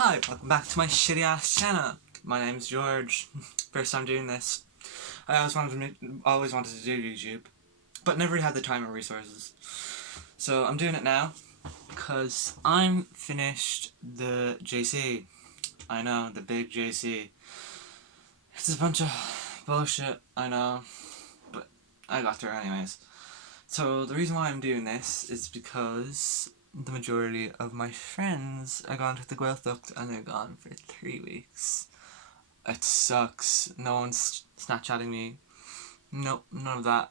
Hi, welcome back to my shitty ass channel. My name's George. First time doing this. I always wanted to do YouTube, but never really had the time or resources. So I'm doing it now because I'm finished the JC. I know, the big JC. It's a bunch of bullshit, I know, but I got through anyways. So the reason why I'm doing this is because the majority of my friends are gone to the Gaeltacht and they're gone for 3 weeks. It sucks. No one's Snapchatting me. Nope, none of that.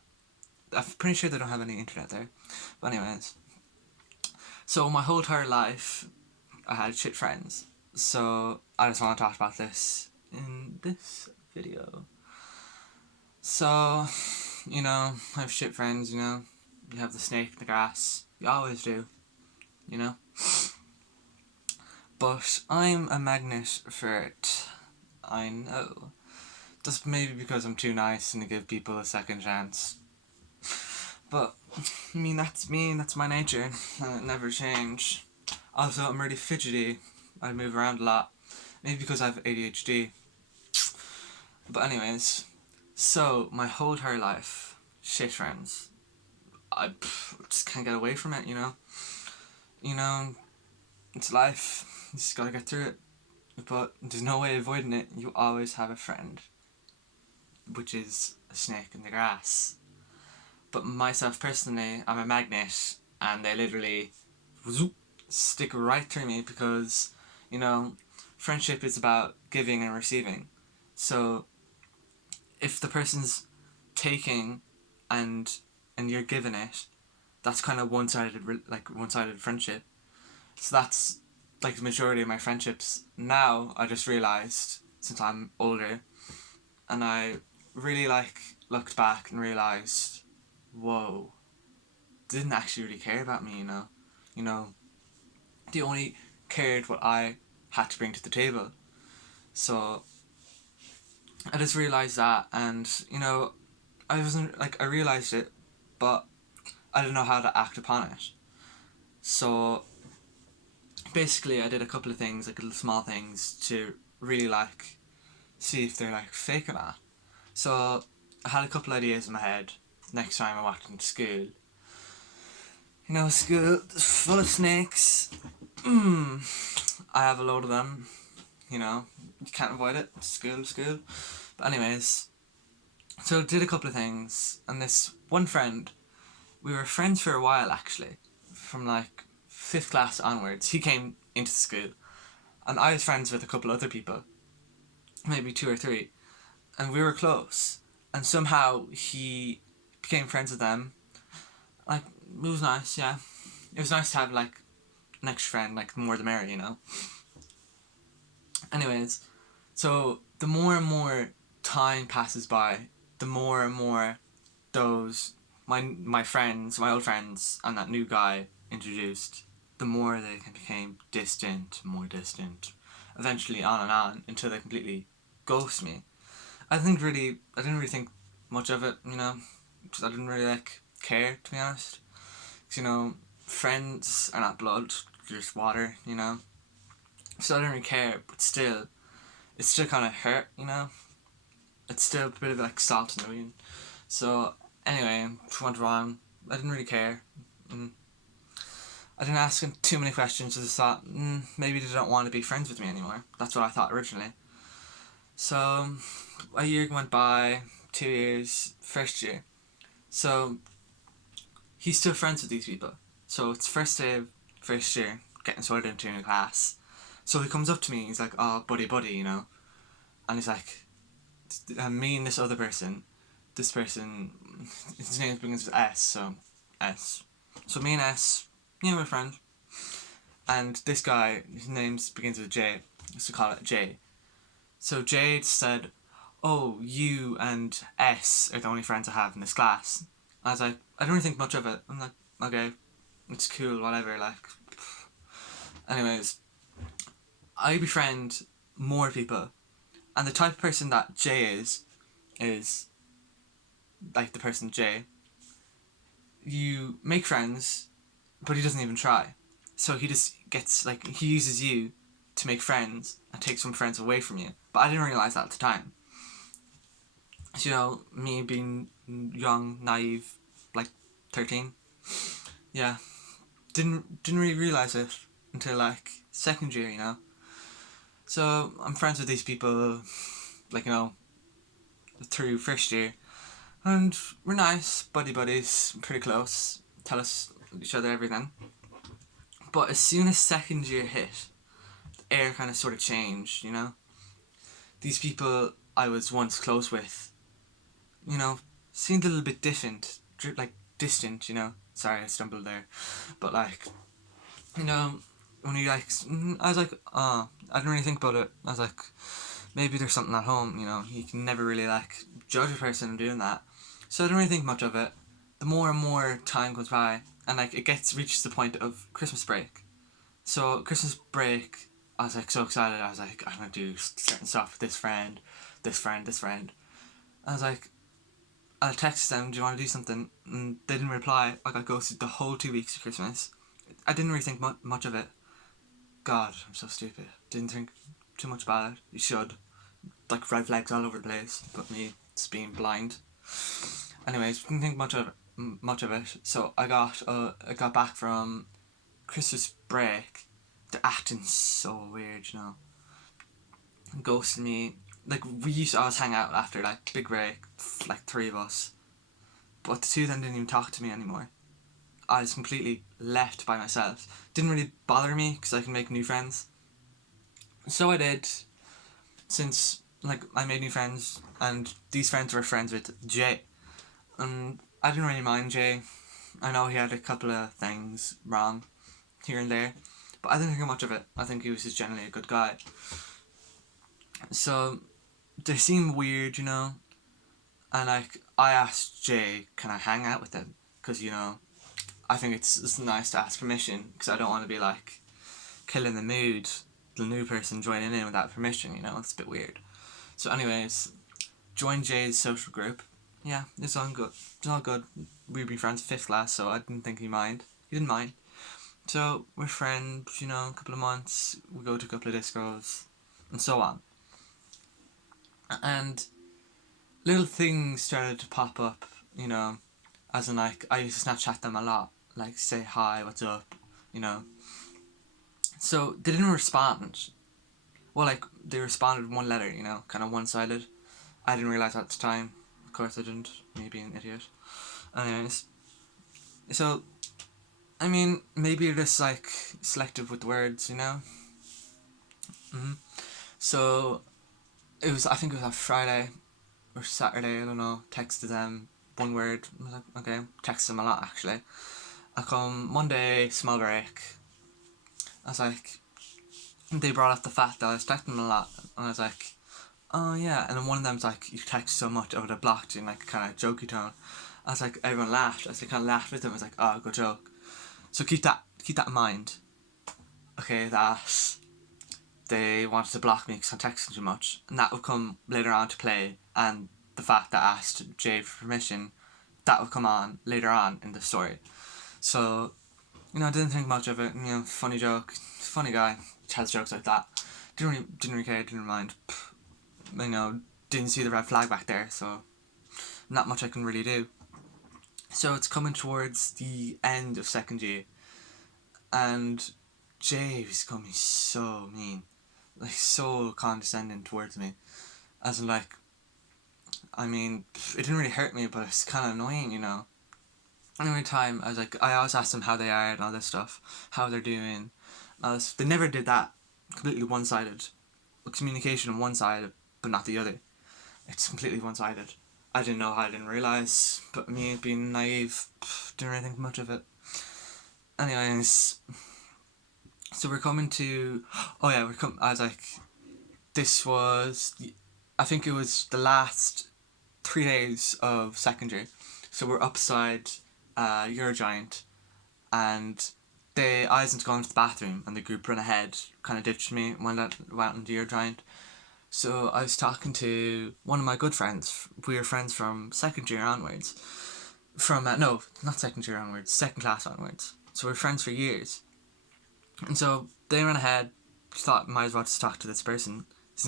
I'm pretty sure they don't have any internet there. But anyways. So my whole entire life, I had shit friends. So I just want to talk about this in this video. So, I have shit friends, you have the snake in the grass. You always do, you know? But I'm a magnet for it. I know. Just maybe because I'm too nice and to give people a second chance. But, that's me, that's my nature, and it never change. Also, I'm really fidgety. I move around a lot. Maybe because I have ADHD. But anyways, so my whole entire life, shit friends. I just can't get away from it, it's life. You just gotta get through it. But there's no way of avoiding it. You always have a friend, which is a snake in the grass. But myself personally, I'm a magnet, and they literally stick right through me because, friendship is about giving and receiving. So if the person's taking and you're giving it, that's kind of one-sided friendship. So that's like the majority of my friendships now. I just realized since I'm older, and I really looked back and realized, whoa, didn't actually really care about me. They only cared what I had to bring to the table. So I just realized that, and I realized it, but I didn't know how to act upon it. So basically, I did a couple of things, like little small things, to really see if they're fake or not. So I had a couple ideas in my head. Next time I walked into school, school full of snakes. I have a load of them. You can't avoid it. School. But anyways, so I did a couple of things, and this one friend, we were friends for a while actually, from 5th class onwards. He came into the school, and I was friends with a couple other people, maybe 2 or 3, and we were close. And somehow he became friends with them. It was nice, yeah. It was nice to have an extra friend, the more the merrier, Anyways, so the more and more time passes by, the more and more those my friends, my old friends, and that new guy introduced, the more they became more distant, eventually on and on until they completely ghost me. I didn't really think much of it, because I didn't really care, to be honest. Because, friends are not blood, they're just water, So I didn't really care, but still, it still kind of hurt, It's still a bit of salt in the wound. So anyway, went wrong. I didn't really care. I didn't ask him too many questions. I just thought, maybe they don't want to be friends with me anymore. That's what I thought originally. So a year went by, 2 years, first year. So he's still friends with these people. So it's first day of first year, getting sorted into a new class. So he comes up to me, he's like, oh, buddy, and he's like, me and this other person, his name begins with S, so S. So me and S, we're friends. And this guy, his name begins with J, so call it J. So Jade said, oh, you and S are the only friends I have in this class. I was like, I don't really think much of it. I'm like, okay, it's cool, whatever, Anyways, I befriend more people. And the type of person that J is the person J. You make friends, but he doesn't even try. So he just gets, he uses you to make friends and take some friends away from you. But I didn't realise that at the time. So, you know, me being young, naive, like 13, yeah, didn't really realise it until like second year, you know. So I'm friends with these people, like, you know, through first year, and we're nice, buddies, pretty close, tell us each other everything. But as soon as second year hit, the air kind of sort of changed, you know. These people I was once close with, you know, seemed a little bit different, like distant, you know. Sorry, I stumbled there, but like, you know, when you like, I was like, oh, I didn't really think about it. I was like, maybe there's something at home, you know. You can never really like judge a person doing that, so I didn't really think much of it. The more and more time goes by, and like it reaches the point of Christmas break. So Christmas break, I was like so excited. I was like, I'm gonna do certain stuff with this friend, this friend. I was like, I texted them, do you want to do something? And they didn't reply. I got ghosted the whole 2 weeks of Christmas. I didn't really think much of it. God, I'm so stupid. Didn't think too much about it. You should. Like red flags all over the place, but me just being blind. Anyways, didn't think much of it. So I got back from Christmas break. They're acting so weird, you know. Ghosting me. Like we used to always hang out after like big break, like three of us. But the two of them didn't even talk to me anymore. I was completely left by myself. Didn't really bother me because I can make new friends. So I did. Since like I made new friends, and these friends were friends with Jay, and I didn't really mind Jay. I know he had a couple of things wrong here and there, but I didn't think much of it. I think he was just generally a good guy. So they seemed weird, you know, and like I asked Jay, can I hang out with him? Because you know, I think it's nice to ask permission because I don't want to be like killing the mood. The new person joining in without permission, you know, it's a bit weird. So, anyways, joined Jay's social group. Yeah, it's all good. It's all good. We'd been friends 5th class, so I didn't think he mind. He didn't mind. So we're friends, you know, a couple of months. We go to a couple of discos, and so on. And little things started to pop up, you know, as in like I used to Snapchat them a lot, like say hi, what's up, you know. So they didn't respond. Well, like they responded one letter, you know, kind of one-sided. I didn't realize at the time. Of course, I didn't. Me being an idiot. Anyways, so I mean, maybe you're just like selective with words, you know. So it was. I think it was a Friday or Saturday. I don't know. Texted them one word. I was like, okay. Texted them a lot actually. I come Monday, small break. I was like, they brought up the fact that I was texting them a lot, and I was like, oh yeah. And then one of them's like, you text so much, I would have blocked you in like kind of jokey tone. I was like, everyone laughed. I was like, kind of laughed with them. I was like, oh, good joke. So keep that in mind. Okay, that they wanted to block me because I'm texting too much, and that would come later on to play. And the fact that I asked Jay for permission, that would come on later on in the story. So, you know, I didn't think much of it. You know, funny joke, funny guy, tells jokes like that. Didn't really care. Didn't mind. You know, didn't see the red flag back there. So, not much I can really do. So it's coming towards the end of second year, and Jay was becoming so mean, like so condescending towards me, as in like, I mean, it didn't really hurt me, but it's kind of annoying, you know. Every time I was like, I always asked them how they are and all this stuff, how they're doing. They never did that. Completely one-sided. Communication on one side, but not the other. It's completely one-sided. I didn't know. I didn't realise. But me being naive, didn't really think much of it. Anyways, so we're coming to. Oh yeah, I was like, this was. I think it was the last 3 days of second year. So we're upside Eurogiant, and I wasn't going to the bathroom, and the group ran ahead, kind of ditched me, went out into Eurogiant. So I was talking to one of my good friends. We were friends from second year onwards. From no, not second year onwards, second class onwards. So we were friends for years. And so they ran ahead, thought might as well just talk to this person. His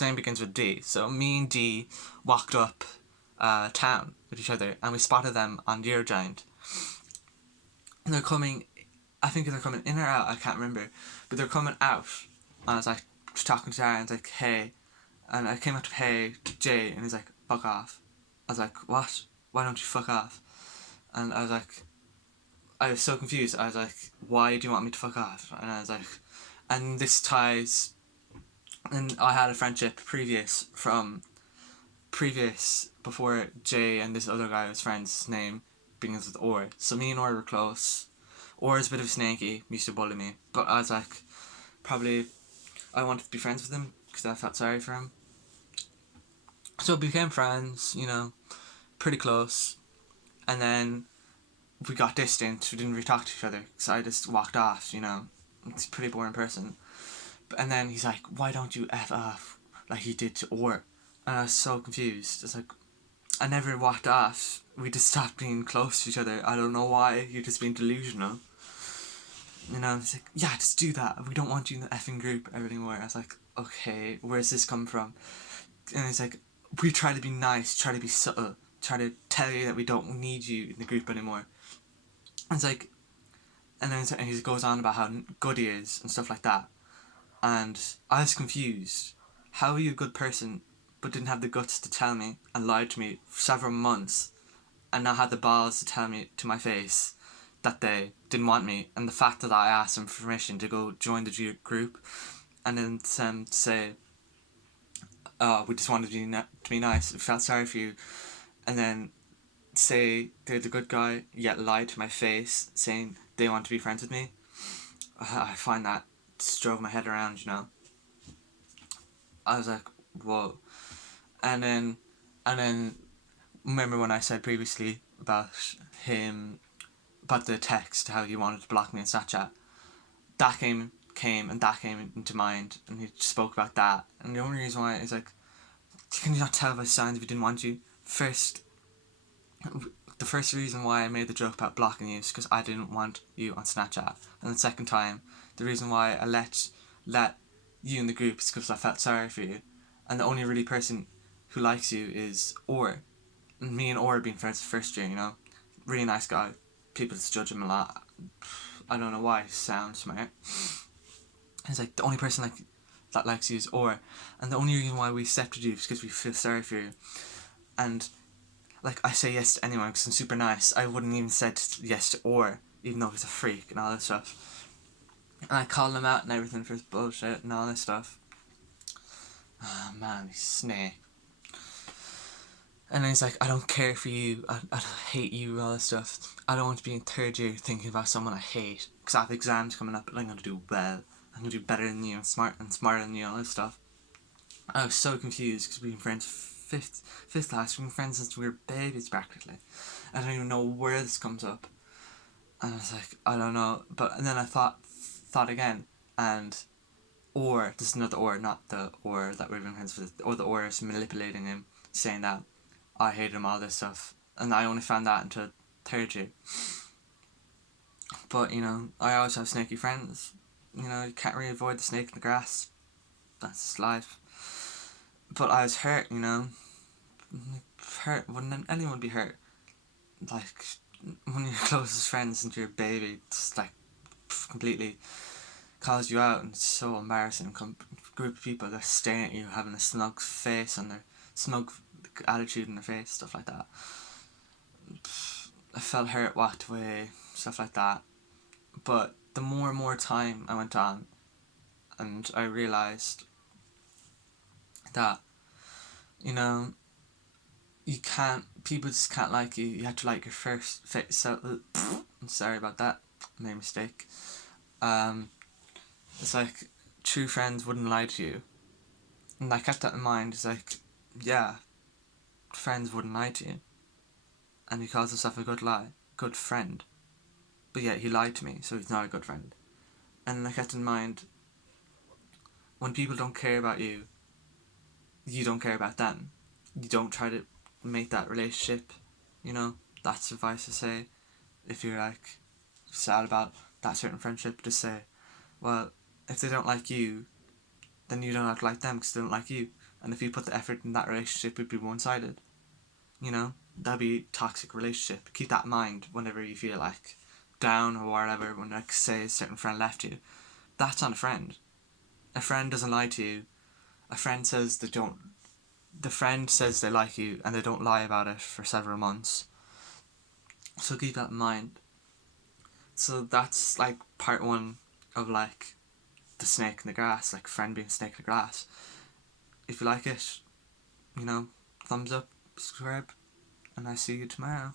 name begins with D. So me and D walked up town with each other, and we spotted them on Eurogiant. And they're coming, I think they're coming in or out, I can't remember, but they're coming out. And I was like talking to Darren, and I was like, hey, and I came up to hey Jay, and he's like, fuck off. I was like, what? Why don't you fuck off? And I was like, I was so confused. I was like, why do you want me to fuck off? And I was like, and this ties, and I had a friendship before Jay and this other guy was friends. His name begins with Or. So me and Or were close. Or is a bit of a snaky, used to bully me, but I was like, probably I wanted to be friends with him because I felt sorry for him. So we became friends, you know, pretty close, and then we got distant. We didn't really talk to each other because I just walked off, you know. He's a pretty boring person. And then he's like, why don't you F off like he did to Or? And I was so confused. It's like, I never walked off. We just stopped being close to each other. I don't know why. You're just being delusional. You know, he's like, yeah, just do that. We don't want you in the effing group anymore. I was like, okay, where's this come from? And he's like, we try to be nice, try to be subtle, try to tell you that we don't need you in the group anymore. And it's like, and then he goes on about how good he is and stuff like that. And I was confused. How are you a good person but didn't have the guts to tell me and lied to me for several months and not had the balls to tell me to my face that they didn't want me, and the fact that I asked them for permission to go join the group and then say, we just wanted you to be nice, we felt sorry for you, and then say they're the good guy yet lie to my face saying they want to be friends with me. I find that just drove my head around, you know. I was like, whoa. And then remember when I said previously about him, about the text, how he wanted to block me on Snapchat. That came into mind, and he spoke about that. And the only reason why is like, can you not tell by signs if he didn't want you? The first reason why I made the joke about blocking you is because I didn't want you on Snapchat. And the second time, the reason why I let you in the group is because I felt sorry for you. And the only really person who likes you is Or. And me and Or have been friends first year, you know. Really nice guy. People just judge him a lot. I don't know why. He sounds smart. He's like, the only person that likes you is Or. And the only reason why we accepted you is because we feel sorry for you. And like, I say yes to anyone because I'm super nice. I wouldn't even said yes to Or, even though he's a freak and all this stuff. And I called him out and everything for his bullshit and all this stuff. Oh man, he's snake. And then he's like, I don't care for you, I hate you, all this stuff. I don't want to be in third year thinking about someone I hate, because I have exams coming up and I'm going to do well. I'm going to do better than you and smarter than you, all this stuff. I was so confused because we've been friends fifth class, we've been friends since we were babies practically. I don't even know where this comes up. And I was like, I don't know. And then I thought again, and Or, this is not the Or, not the Or that we've been friends with, or the Or is manipulating him, saying that I hated him, all this stuff. And I only found that until third year. But, you know, I always have snaky friends. You know, you can't really avoid the snake in the grass. That's just life. But I was hurt, you know. Hurt. Wouldn't anyone be hurt? Like, one of your closest friends and your baby just, like, completely calls you out, and it's so embarrassing. Group of people, they're staring at you, having a smug face on their smug attitude in their face, stuff like that. I felt hurt, walked away, stuff like that. But the more and more time I went on, and I realised that, you know, people just can't like you. You have to like your first face. So, I'm sorry about that. I made a mistake. It's like, true friends wouldn't lie to you. And I kept that in mind. It's like, yeah, friends wouldn't lie to you. And he calls himself a good friend. But yet he lied to me, so he's not a good friend. And I kept in mind, when people don't care about you, you don't care about them. You don't try to make that relationship, you know. That's advice to say. If you're like sad about that certain friendship, just say, well, if they don't like you, then you don't have to like them because they don't like you. And if you put the effort in that relationship, it'd be one-sided. You know, that'd be a toxic relationship. Keep that in mind whenever you feel like down or whatever. When, like, say a certain friend left you, that's not a friend. A friend doesn't lie to you. A friend says they don't. The friend says they like you and they don't lie about it for several months. So keep that in mind. So that's like part one of like the snake in the grass, like friend being snake in the grass. If you like it, thumbs up, subscribe, and I see you tomorrow.